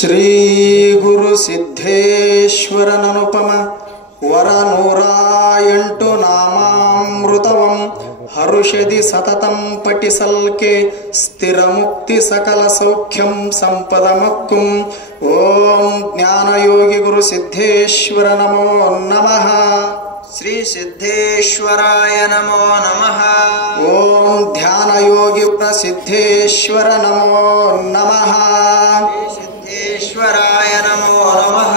ಶ್ರೀ ಗುರು ಸಿದ್ಧೇಶ್ವರನನುಪಮ ವರನೂರಾಯಂಟು ನಾಮಾಮೃತವಂ ಹರುಷದಿ ಸತತಂ ಪಠಿಸಲ್ಕೆ ಸ್ಥಿರಮುಕ್ತಿ ಸಕಲ ಸೌಖ್ಯಂ ಸಂಪದಮಕ್ಕುಂ. ಓಂ ಜ್ಞಾನಯೋಗಿ ಗುರು ಸಿದ್ಧೇಶ್ವರ ನಮೋ ನಮಃ. ಶ್ರೀ ಸಿದ್ಧೇಶ್ವರಾಯ ನಮೋ ನಮಃ. ಓಂ ಧ್ಯಾನಯೋಗಿ ಸಿದ್ಧೇಶ್ವರ ನಮೋ ನಮಃ. ಸಿದ್ಧೇಶ್ವರಾಯ ನಮೋ ನಮಃ.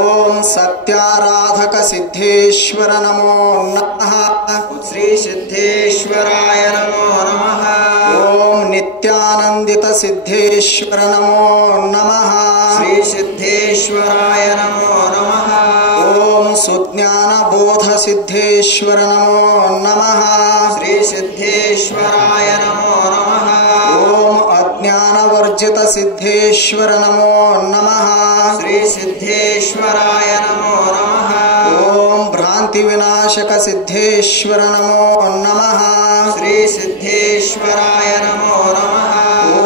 ಓಂ ಸತ್ಯಾರಾಧಕ ಸಿದ್ಧೇಶ್ವರ ನಮೋ ನಮಃ. ಶ್ರೀ ಸಿದ್ಧೇಶ್ವರಾಯ ನಮೋ ನಮಃ. ಓಂ ನಿತ್ಯಾನಂದಿತ ಸಿದ್ಧೇಶ್ವರ ನಮೋ ನಮಃ. ಶ್ರೀ ಸಿದ್ಧೇಶ್ವರಾಯ ನಮೋ ನಮಃ. ಓಂ ಸುಜ್ಞಾನ ಬೋಧ ಸಿದ್ಧೇಶ್ವರ ನಮೋ ನಮಃ. ಶ್ರೀ ಸಿದ್ಧೇಶ್ವರಾಯ ನಮೋ ನಮಃ. ಓಂ ಅಜ್ಞಾನ ವರ್ಜಿತ ಸಿದ್ಧೇಶ್ವರ ನಮೋ ನಮಃ. ಶ್ರೀ ಸಿದ್ಧೇಶ್ವರಾಯ ನಮೋ ನಮಃ. ಓಂ ಭ್ರಾಂತಿ ವಿನಾಶಕ ಸಿದ್ಧೇಶ್ವರ ನಮೋ ನಮಃ. ಶ್ರೀ ಸಿದ್ಧೇಶ್ವರಾಯ ನಮೋ ನಮಃ.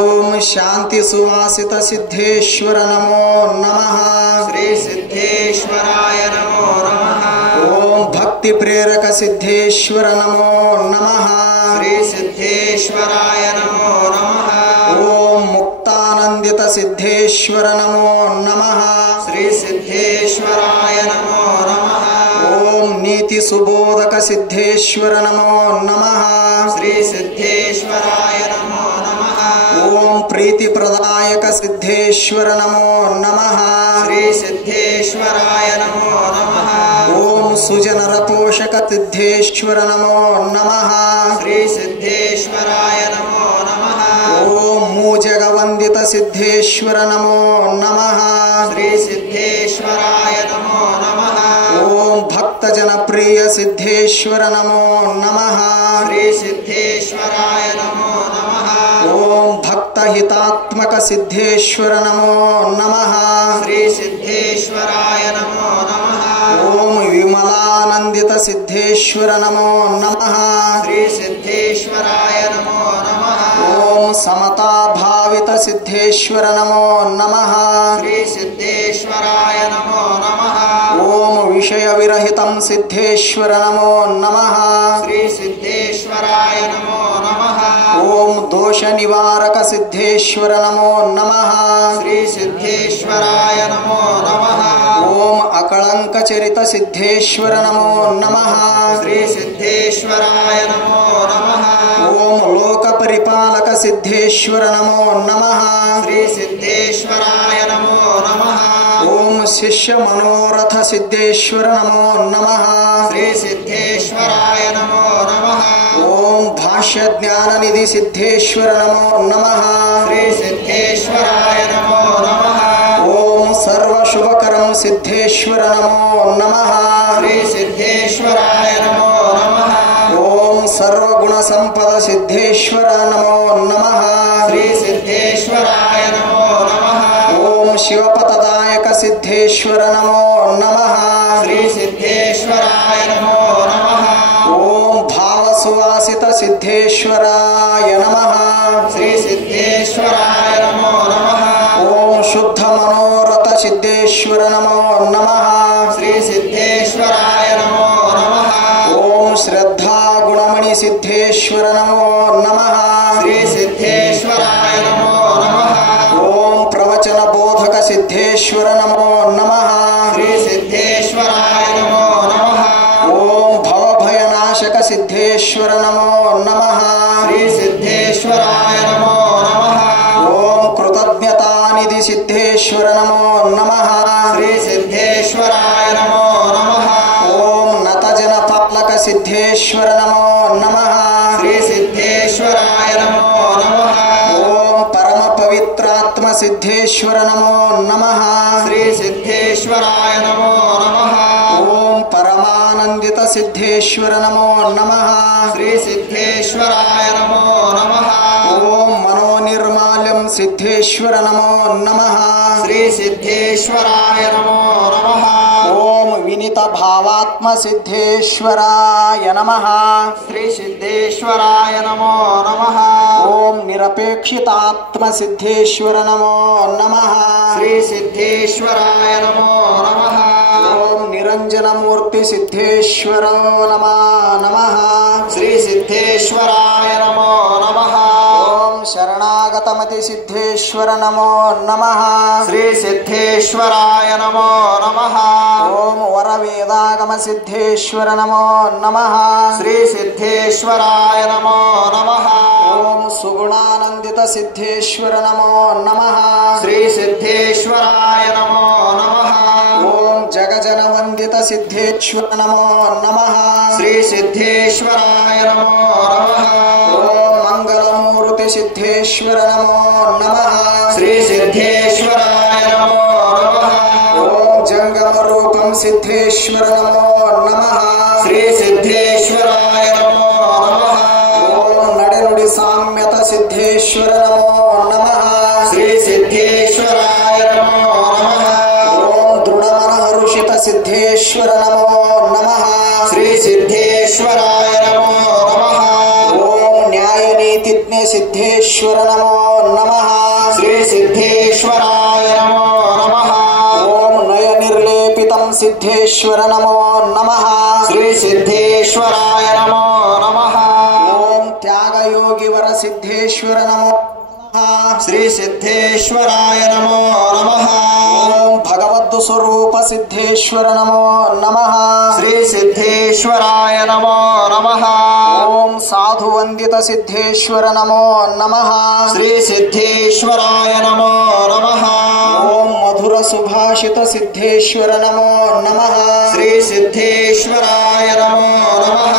ಓಂ ಶಾಂತಿ ಸುವಾಸಿತ ಸಿದ್ಧೇಶ್ವರ ನಮೋ ನಮಃ. ಶ್ರೀ ಸಿದ್ಧೇಶ್ವರಾಯ ನಮೋ ನಮಃ. ಓಂ ಭಕ್ತಿ ಪ್ರೇರಕ ಸಿದ್ಧೇಶ್ವರ ನಮೋ ನಮಃ. ಶ್ರೀ ಸಿದ್ಧೇಶ್ವರಾಯ ನಮೋ ನಮಃ. ಓಂ ಮುಕ್ತಾನಂದಿತ ಸಿದ್ಧೇಶ್ವರ ನಮೋ ನಮಃ. ಶ್ರೀ ಸಿದ್ಧೇಶ್ವರಾಯ ನಮೋ ನಮಃ. ಓಂ ನೀತಿ ಸುಬೋಧಕ ಸಿದ್ಧೇಶ್ವರ ನಮೋ ನಮಃ. ಶ್ರೀ ಸಿದ್ಧೇಶ್ವರಾಯ ನಮೋ ನಮಃ. ಓಂ ಪ್ರೀತಿ ಪ್ರದಾಯಕ ಸಿದ್ಧೇಶ್ವರ ನಮೋ ನಮಃ. ಶ್ರೀ ಸಿದ್ಧೇಶ್ವರಾಯ ನಮೋ ನಮಃ. ಓಂ ಸುಜನರ ಪೋಷಕ ಸಿದ್ಧೇಶ್ವರ ನಮೋ ನಮಃ. ಶ್ರೀ ಸಿದ್ಧೇಶ್ವರಾಯ ನಮೋ ನಮಃ. ಓಂ ಮೂಜಗವಂದಿತ ಸಿದ್ಧೇಶ್ವರ ನಮೋ ನಮಃ. ಶ್ರೀ ಸಿದ್ಧೇಶ್ವರಾಯ ನಮೋ ನಮಃ. ಓಂ ಭಕ್ತ ಜನಪ್ರಿಯ ಸಿದ್ಧೇಶ್ವರ ನಮೋ ನಮಃ. ಶ್ರೀ ಸಿದ್ಧೇಶ್ವರಾಯ ನಮೋ ನಮಃ. ಓಂ ಭಕ್ತ ಹಿತಾತ್ಮಕ ಸಿದ್ಧೇಶ್ವರ ನಮೋ ನಮಃ. ಶ್ರೀ ಸಿದ್ಧೇಶ್ವರಾಯ ನಮೋ ನಮಃ. ಓಂ ವಿಮಲಾನಂದಿತ ಸಿದ್ಧೇಶ್ವರ ನಮೋ ನಮಃ. ಶ್ರೀ ಸಿದ್ಧೇಶ್ವರಾಯ ನಮೋ ನಮಃ. ಓಂ ಸಮತಾ ಭಾವಿತ ಸಿದ್ಧೇಶ್ವರ ನಮೋ ನಮಃ. ಶ್ರೀ ಸಿದ್ಧೇಶ್ವರಾಯ ನಮೋ ನಮಃ. ಓಂ ವಿಷಯ ವಿರಹಿತಂ ಸಿದ್ಧೇಶ್ವರ ನಮೋ ನಮಃ. ಶ್ರೀ ಸಿದ್ಧೇಶ್ವರಾಯ ನಮೋ ನಮಃ. ಓಂ ದೋಷ ನಿವಾರಕ ಸಿದ್ಧೇಶ್ವರ ನಮೋ ನಮಃ. ಶ್ರೀ ಸಿದ್ಧೇಶ್ವರಾಯ ನಮೋ ನಮಃ. ಓಂ ಅಕಳಂಕ ಚರಿತ ಸಿದ್ಧೇಶ್ವರ ನಮೋ ನಮಃ. ಶ್ರೀ ಸಿದ್ಧೇಶ್ವರಾಯ ನಮೋ ನಮಃ. ಓಂ ಲೋಕ ಪರಿಪಾಲಕ ಸಿದ್ಧೇಶ್ವರ ನಮೋ ನಮಃ. ಶ್ರೀ ಸಿದ್ಧೇಶ್ವರಾಯ ನಮೋ ನಮಃ. ಓಂ ಶಿಷ್ಯ ಮನೋರಥ ಸಿದ್ಧೇಶ್ವರ ನಮೋ ನಮಃ. ಶ್ರೀ ಸಿದ್ಧೇಶ್ವರಾಯ ನಮೋ ನಮಃ. ಓಂ ಭಾಷ್ಯ ಜ್ಞಾನ ನಿಧಿ ಸಿದ್ಧೇಶ್ವರ ನಮೋ ನಮಃ. ಶ್ರೀ ಸಿದ್ಧೇಶ್ವರಾಯ ನಮೋ ನಮಃ. ಓಂ ಸರ್ವ ಶುಭಕರಂ ಸಿದ್ಧೇಶ್ವರ ನಮೋ ನಮಃ. ಶ್ರೀ ಸಿದ್ಧೇಶ್ವರಾಯ ನಮೋ ನಮಃ. ಓಂ ಸರ್ವಗುಣ ಸಂಪದ ಸಿದ್ಧೇಶ್ವರ ನಮೋ ನಮಃ. ಶ್ರೀ ಸಿದ್ಧೇಶ್ವರಾಯ ನಮೋ ನಮಃ. ಓಂ ಶಿವಪತದಾಯಕ ಸಿದ್ಧೇಶ್ವರ ನಮೋ ನಮಃ. ಶ್ರೀ ಸಿದ್ಧೇಶ್ವರಾಯ ನಮೋ ನಮಃ. ಓಂ ಭಾವ ಸುವಾಸಿತ ಸಿದ್ಧೇಶ್ವರಾಯ ನಮಃ. ಶ್ರೀ ಸಿದ್ಧೇಶ್ವರಾಯ ನಮೋ ನಮಃ. ಓಂ ಶುದ್ಧ ಮನೋರಥ ಸಿದ್ಧೇಶ್ವರ ನಮೋ ನಮಃ. ಶ್ರೀ ಸಿದ್ಧೇಶ್ವರಾಯ ನಮೋ ನಮಃ. ಓಂ ಶ್ರದ್ಧಾ ಗುಣಮಣಿ ಸಿದ್ಧೇಶ್ವರ ನಮೋ ನಮಃ. ಶ್ರೀ ಸಿದ್ಧೇಶ್ವರಾಯ ನಮೋ ನಮಃ. ಓಂ ಪ್ರವಚನ ಬೋಧಕ ಸಿದ್ಧೇಶ್ವರ ನಮೋ ನಮಃ. ಶ್ರೀ ಸಿದ್ಧೇಶ್ವರಾಯ ನಮೋ ನಮಃ. ಓಂ ಭವಭಯನಾಶಕ ಸಿದ್ಧೇಶ್ವರ ನಮೋ ನಮಃ. ಶ್ರೀ ಸಿದ್ಧೇಶ್ವರಾಯ ನಮೋ ನಮಃ. ಓಂ ಕೃತಜ್ಞತಾನಿಧಿ ಸಿದ್ಧೇಶ್ವರ ನಮೋ ನಮಃ. ಶ್ರೀ ಸಿದ್ಧೇಶ್ವರಾಯ ನಮೋ ನಮಃ. ಓಂ ನತಜನ ಪಾಲಕ ಸಿದ್ಧೇಶ್ವರ ನಮೋ ನಮಃ. ಶ್ರೀ ಸಿದ್ಧೇಶ್ವರಾಯ ನಮೋ ನಮಃ. ಓಂ ಪರಮ ಪವಿತ್ರಾತ್ಮ ಸಿದ್ಧೇಶ್ವರ ನಮೋ ನಮಃ. ಶ್ರೀ ಸಿದ್ಧೇಶ್ವರಾಯ ನಮೋ ನಮಃ. ಓಂ ಪರಮಾನಂದಿತ ಸಿದ್ಧೇಶ್ವರ ನಮೋ ನಮಃ. ಶ್ರೀ ಸಿದ್ಧೇಶ್ವರಾಯ ನಮೋ ನಮಃ. ಓಂ ಮನೋನಿರ್ಮಾಲ್ಯಂ ಸಿದ್ಧೇಶ್ವರ ನಮೋ ನಮಃ. ಶ್ರೀ ಸಿದ್ಧೇಶ್ವರಾಯ ನಮೋ ನಮಃ. ಓಂ వినిత భావాత్మ సిద్ధేశ్వరాయ నమః. శ్రీ సిద్ధేశ్వరాయ నమో నమః. ఓం నిరపేక్షితాత్మ సిద్ధేశ్వర నమో నమః. శ్రీ సిద్ధేశ్వరాయ నమో నమః. ఓం నిరంజనమూర్తి సిద్ధేశ్వర నమః. శ్రీ సిద్ధేశ్వరాయ నమో నమః. ఓం శరణాగతమతి సిద్ధేశ్వర నమో నమః. శ్రీ సిద్ధేశ్వరాయ నమో నమః. ఓం వరవేదాగమ సిద్ధేశ్వర నమో నమః. శ్రీ సిద్ధేశ్వరాయ నమో నమః. ఓం సుగుణానందిత సిద్ధేశ్వర నమో నమః. శ్రీ సిద్ధేశ్వరాయ నమో నమః. ఓం జగజనవందిత సిద్ధేశ్వర నమో నమః. శ్రీ సిద్ధేశ్వరాయ నమో నమః. ఓం మంగళమూర్తి సిద్ధేశ్వర నమో నమః. శ్రీ సిద్ధేశ్వరాయ నమో నమః. ఓం జంగమ రూపం సిద్ధేశ్వర నమో నమః. శ్రీ సిద్ధేశ్వరాయ నమో నమః. ఓం నడనుడి సామ్యత సిద్ధేశ్వర నమో నమః. శ్రీ సిద్ధేశ్వరాయ నమో నమః. ఓం దృఢమనహరుషిత సిద్ధేశ్వర నమో నమః. శ్రీ సిద్ధేశ్వరాయ నమో నమః. ఓం న్యాయనీతిజ్ఞ సిద్ధేశ్వర నమో నమః. శ్రీ సిద్ధేశ్వరాయ నమో నమః. ఓం నయ నిర్లేపితం సిద్ధేశ్వర నమో నమః. శ్రీ సిద్ధేశ్వరాయ నమో నమః. ఓం త్యాగయోగివర సిద్ధేశ్వర నమో నమః. శ్రీ సిద్ధేశ్వరాయ నమో నమః. ఓం భగవద్ స్వరూప సిద్ధేశ్వర నమో నమః. శ్రీ సిద్ధేశ్వరాయ నమో నమః. ఓం సాధువందిత సిద్ధేశ్వర నమో నమః. శ్రీ సిద్ధేశ్వరాయ నమో నమః. ఓం మధుర సుభాషిత సిద్ధేశ్వర నమో నమః. శ్రీ సిద్ధేశ్వరాయ నమో నమః.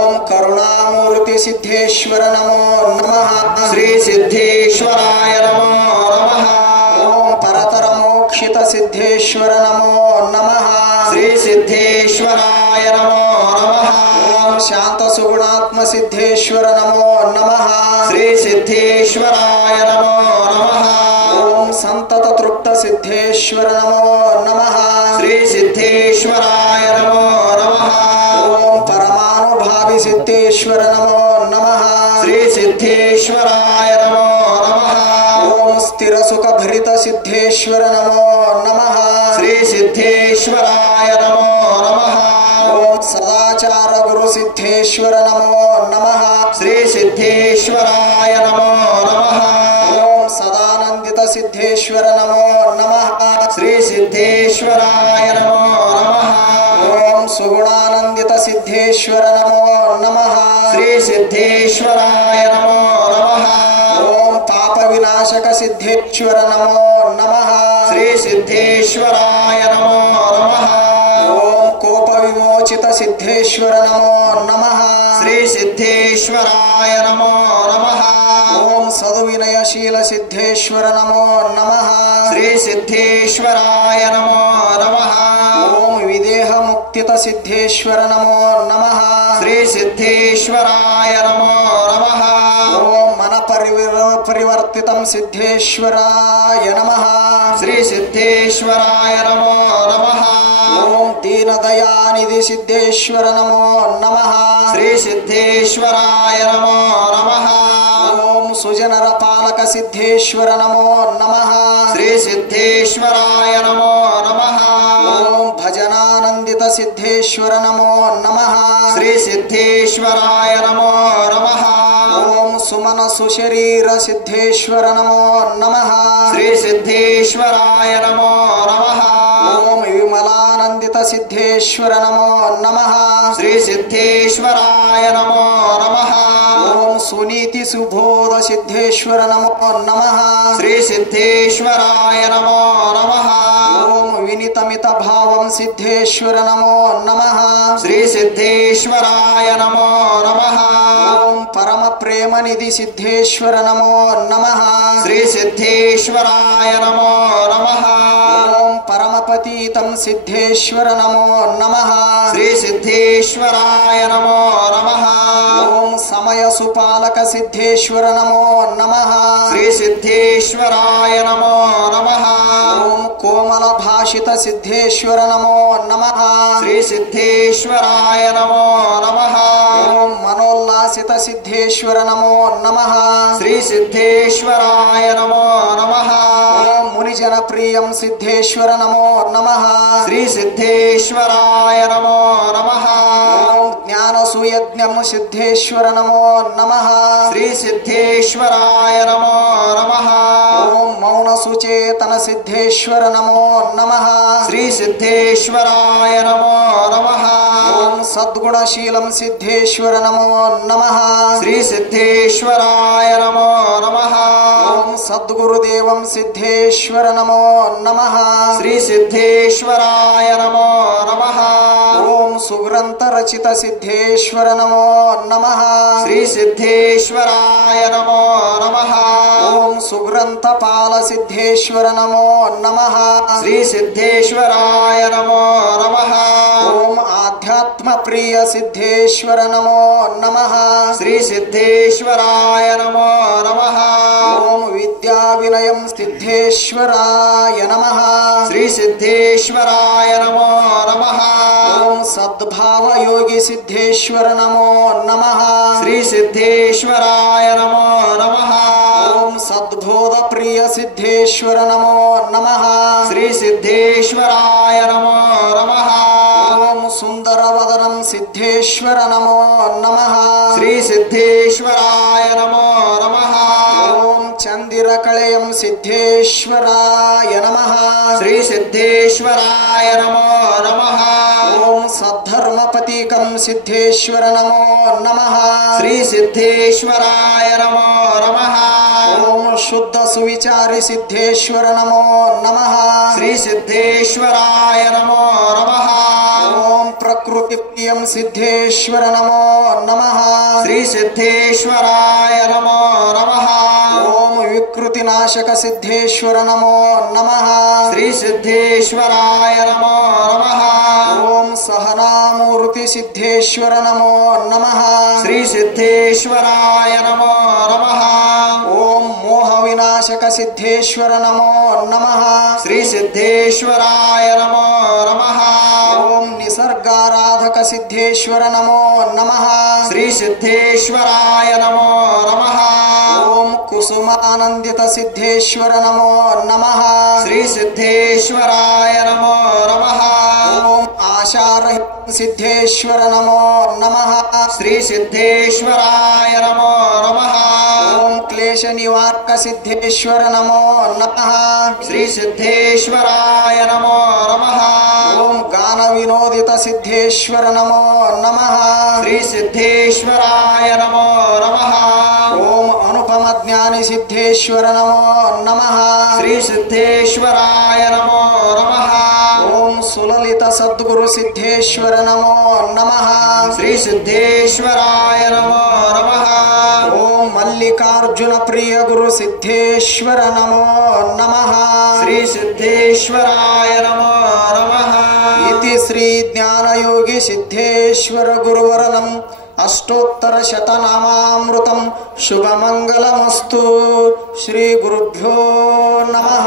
ఓం కరుణామూర్తి సిద్ధేశ్వర నమో నమః. శ్రీ సిద్ధేశ్వరాయ నమో నమః. ఓం పరతర మోక్షిత సిద్ధేశ్వర నమో నమః. శ్రీ సిద్ధేశ్వరాయ నమో నమః. ఓం శాంత సుగుణాత్మ సిద్ధేశ్వర నమో నమః. శ్రీ సిద్ధేశ్వరాయ నమో నమః. ఓం సంతత తృప్త సిద్ధేశ్వర నమో నమః. శ్రీ సిద్ధేశ్వరాయ నమో నమః. ఓం పరమానుభావి సిద్ధేశ్వర నమో నమః. శ్రీ సిద్ధేశ్వరాయ నమో నమః. ఓం స్థిర సుఖ భరిత సిద్ధేశ్వర నమో నమః. శ్రీ సిద్ధేశ్వరాయ నమో నమః. ఓం సదాచార గురు సిద్ధేశ్వర నమో నమః. శ్రీ సిద్ధేశ్వరాయ నమో నమః. ఓం సదానందిత సిద్ధేశ్వర నమో నమః. శ్రీ సిద్ధేశ్వరాయ నమో నమః. ఓం సుగుణానందిత సిద్ధేశ్వర నమో నమః. శ్రీ సిద్ధేశ్వరాయ నమో నమః. ఓం పాప వినాశక సిద్ధేశ్వర నమో నమః. శ్రీ సిద్ధేశ్వరాయ నమో నమః. ఓం కోప విమోచిత సిద్ధేశ్వర నమో నమః. శ్రీ సిద్ధేశ్వరాయ నమో నమః. ఓం సదువినయశీల సిద్ధేశ్వర నమో నమః. శ్రీ సిద్ధేశ్వరాయ నమో నమః. ఓం విదేహ ముక్తిత సిద్ధేశ్వర నమో నమః. శ్రీ సిద్ధేశ్వరాయ నమో నమః. ఓం మన పరివర్తితం సిద్ధేశ్వరాయ నమః. శ్రీ సిద్ధేశ్వరాయ నమో నమః. ఓం దీనదయానిధి సిద్ధేశ్వర నమో నమః. శ్రీ సిద్ధేశ్వరాయ నమో నమః. ఓం సుజనర పాలక సిద్ధేశ్వర నమో నమః. శ్రీ సిద్ధేశ్వరాయ నమో నమః. ఓం భజనానందిత సిద్ధేశ్వర నమో నమః. శ్రీ సిద్ధేశ్వరాయ నమో నమః. ఓం సుమన సుశరీర సిద్ధేశ్వర నమో నమః. శ్రీ సిద్ధేశ్వరాయ నమో నమః. ఓం విమలానందిత సిద్ధేశ్వర నమో నమః. శ్రీ సిద్ధేశ్వరాయ నమో నమః. ఓం సునీతి సుబోధ సిద్ధేశ్వర నమో నమః. శ్రీ సిద్ధేశ్వరాయ నమో నమః. ఓం వినితమిత భావం సిద్ధేశ్వర నమో నమః. శ్రీ సిద్ధేశ్వరాయ నమో నమః. ఓం పరమ ప్రేమ నిధి సిద్ధేశ్వర నమో నమః. శ్రీ సిద్ధేశ్వరాయ నమో నమః. ఓం పరమపతీతం సిద్ధేశ్వర నమో నమః. శ్రీ సిద్ధేశ్వరాయ నమో నమః. ఓం సమయ ಶಿಶುಪಾಲಕ ಸಿದ್ಧೇಶ್ವರ ನಮೋ ನಮಃ. ಶ್ರೀ ಸಿದ್ಧೇಶ್ವರಾಯ ನಮೋ ನಮಃ. ಓಂ ಕೋಮಲ ಭಾಷಿತ ಸಿದ್ಧೇಶ್ವರ ನಮೋ ನಮಃ. ಶ್ರೀ ಸಿದ್ಧೇಶ್ವರಾಯ ನಮೋ ನಮಃ. ಓಂ ಮನೋಲ್ಲಾಸಿತ ಸಿದ್ಧೇಶ್ವರ ನಮೋ ನಮಃ. ಶ್ರೀ ಸಿದ್ಧೇಶ್ವರಾಯ ನಮೋ ನಮಃ. ಓಂ ಮುನಿಜನ ಪ್ರಿಯಂ ಸಿದ್ಧೇಶ್ವರ ನಮೋ ನಮಃ. ಶ್ರೀ ಸಿದ್ಧೇಶ್ವರಾಯ ನಮೋ ನಮಃ. ಓಂ ಜ್ಞಾನ ಸುಯಜ್ಞಂ ಸಿದ್ಧೇಶ್ವರ ನಮೋ ನಮಃ. ಶ್ರೀ ಸಿದ್ಧೇಶ್ವರಾಯ ನಮೋ ನಮಃ. ಓಂ ಮೌನ ಸುಚೇತನ ಸಿದ್ಧೇಶ್ವರ ನಮೋ ನಮಃ. ಶ್ರೀ ಸಿದ್ಧೇಶ್ವರಾಯ ನಮೋ ನಮಃ. ಓಂ ಸದ್ಗುಣಶೀಲಂ ಸಿದ್ಧೇಶ್ವರ ನಮೋ ನಮಃ. ಶ್ರೀ ಸಿದ್ಧೇಶ್ವರಾಯ ನಮೋ ನಮಃ. ಓಂ ಸದ್ಗುರುದೇವಂ ಸಿದ್ಧೇಶ್ವರ ನಮೋ ನಮಃ. ಶ್ರೀ ಸಿದ್ಧೇಶ್ವರಾಯ ನಮೋ ನಮಃ. ಓಂ ಸುಗ್ರಂಥ ರಚಿತ ಸಿದ್ಧೇಶ್ವರ ನಮೋ ನಮಃ. ಶ್ರೀ ಸಿದ್ಧೇಶ್ವರಾಯ ನಮೋ ನಮಃ. ಓಂ ಸುಗ್ರಂಥ ಪಾಲ ಸಿದ್ಧೇಶ್ವರ ನಮೋ ನಮಃ. ಶ್ರೀ ಸಿದ್ಧೇಶ್ವರಾಯ ನಮೋ ನಮಃ. ಓಂ ಆಧ್ಯಾತ್ಮ ಪ್ರಿಯ ಸಿದ್ಧೇಶ್ವರ ನಮೋ ನಮಃ. ಶ್ರೀ ಸಿದ್ಧೇಶ್ವರಾಯ ನಮೋ ನಮಃ. ಓಂ ವಿದ್ಯಾ ವಿನಯಂ ಸಿದ್ಧೇಶ್ವರಾಯ ನಮಃ. ಶ್ರೀ ಸಿದ್ಧೇಶ್ವರಾಯ ನಮೋ ನಮಃ. ಓಂ ಸದ್ಭಾವ ಯೋಗಿ ಸಿದ್ಧೇಶ್ವರ ನಮೋ ನಮಃ. ಶ್ರೀ ಸಿದ್ಧೇಶ್ವರಾಯ ನಮೋ ನಮಃ. ಓಂ ಸದ್ಬೋಧ ಪ್ರಿಯ ಸಿದ್ಧೇಶ್ವರ ನಮೋ ನಮಃ. ಶ್ರೀ ಸಿದ್ಧೇಶ್ವರಾಯ ನಮೋ ನಮಃ. ಓಂ ಸುಂದರ ವದನಂ ಸಿದ್ಧೇಶ್ವರ ನಮೋ ನಮಃ. ಶ್ರೀ ಸಿದ್ಧೇಶ್ವರಾಯ ನಮೋ ನಮಃ. ಓಂ ಚಂದಿರ ಕಳೆಯಂ ಸಿದ್ಧೇಶ್ವರಾಯ ನಮಃ. ಶ್ರೀ ಸಿದ್ಧೇಶ್ವರಾಯ ನಮೋ ನಮಃ. ಓಂ ಸದ್ಧರ್ಮ ಪತೀಕಂ ಸಿದ್ಧೇಶ್ವರ ನಮೋ ನಮಃ. ಶ್ರೀ ಸಿದ್ಧೇಶ್ವರಾಯ ನಮೋ ನಮಃ. ಓಂ ಶುದ್ಧ ಸುವಿಚಾರಿ ಸಿದ್ಧೇಶ್ವರ ನಮೋ ನಮಃ. ಶ್ರೀ ಸಿದ್ಧೇಶ್ವರಾಯ ನಮೋ ನಮಃ. ಓಂ ಪ್ರಕೃತಿ ಪ್ರಿಯಂ ಸಿದ್ಧೇಶ್ವರ ನಮೋ ನಮಃ. ಶ್ರೀ ಸಿದ್ಧೇಶ್ವರಾಯ ನಮೋ ನಮಃ. ಓಂ ವಿಕೃತಿ ನಾಶಕ ಸಿದ್ಧೇಶ್ವರ ನಮೋ ನಮಃ. ಶ್ರೀ ಸಿದ್ಧೇಶ್ವರಾಯ ನಮೋ ನಮಃ. ಓಂ ಸಹನಾಮೂರ್ತಿ ಸಿದ್ಧೇಶ್ವರ ನಮೋ ನಮಃ. ಶ್ರೀ ಸಿದ್ಧೇಶ್ವರಾಯ ನಮೋ ನಮಃ. ಓಂ ಮೋಹ ವಿನಾಶಕ ಸಿದ್ಧೇಶ್ವರ ನಮೋ ನಮಃ. ಶ್ರೀ ಸಿದ್ಧೇಶ್ವರಾಯ ನಮೋ ನಮಃ. ಓಂ ನಿಸರ್ಗಾರಾಧಕ ಸಿದ್ಧೇಶ್ವರ ನಮೋ ನಮಃ. ಶ್ರೀ ಸಿದ್ಧೇಶ್ವರಾಯ ನಮೋ ನಮಃ. ಓಂ ಕುಸುಮಾನಂದಿತ ಸಿದ್ಧೇಶ್ವರ ನಮೋ ನಮಃ. ಶ್ರೀ ಸಿದ್ಧೇಶ್ವರಾಯ ನಮೋ ನಮಃ. ಓಂ ಆಶಾರಹಿತ ಸಿದ್ಧೇಶ್ವರ ನಮೋ ನಮಃ. ಶ್ರೀ ಸಿದ್ಧೇಶ್ವರಾಯ ನಮೋ ನಮಃ. ಓಂ ಕ್ಲೇಶ ನಿವಾರಕ ಸಿದ್ಧೇಶ್ವರ ನಮೋ ನಮಃ. ಶ್ರೀ ಸಿದ್ಧೇಶ್ವರಾಯ ನಮೋ ನಮಃ. ಓಂ ಗಾನ ವಿನೋದಿತ ಸಿದ್ಧೇಶ್ವರ ನಮೋ ನಮಃ. ಶ್ರೀ ಸಿದ್ಧೇಶ್ವರಾಯ ನಮೋ ನಮಃ. ಓಂ ಅನುಪಮ ಜ್ಞಾನಿ ಸಿದ್ಧೇಶ್ವರ ನಮೋ ನಮಃ. ಶ್ರೀ ಸಿದ್ಧೇಶ್ವರಾಯ ನಮೋ ನಮಃ. ಓಂ ಸುಲಲಿತ ಸದ್ಗುರು ಸಿದ್ಧೇಶ್ವರ ನಮೋ ನಮಃ. ಶ್ರೀ ಸಿದ್ಧೇಶ್ವರಾಯ ನಮೋ ನಮಃ. ಓಂ ಮಲ್ಲಿಕಾರ್ಜುನ ಪ್ರಿಯ ಗುರು ಸಿದ್ಧೇಶ್ವರ ನಮೋ ನಮಃ. ಶ್ರೀ ಸಿದ್ಧೇಶ್ವರಾಯ ನಮೋ ನಮಃ. ಇತಿ ಶ್ರೀ ಜ್ಞಾನಯೋಗಿ ಸಿದ್ಧೇಶ್ವರ ಗುರುವರನಂ ಅಷ್ಟೋತ್ತರ ಶತನಾಮಾಮೃತಂ ಶುಭಮಂಗಲಮಸ್ತು. ಶ್ರೀ ಗುರುಭ್ಯೋ ನಮಃ.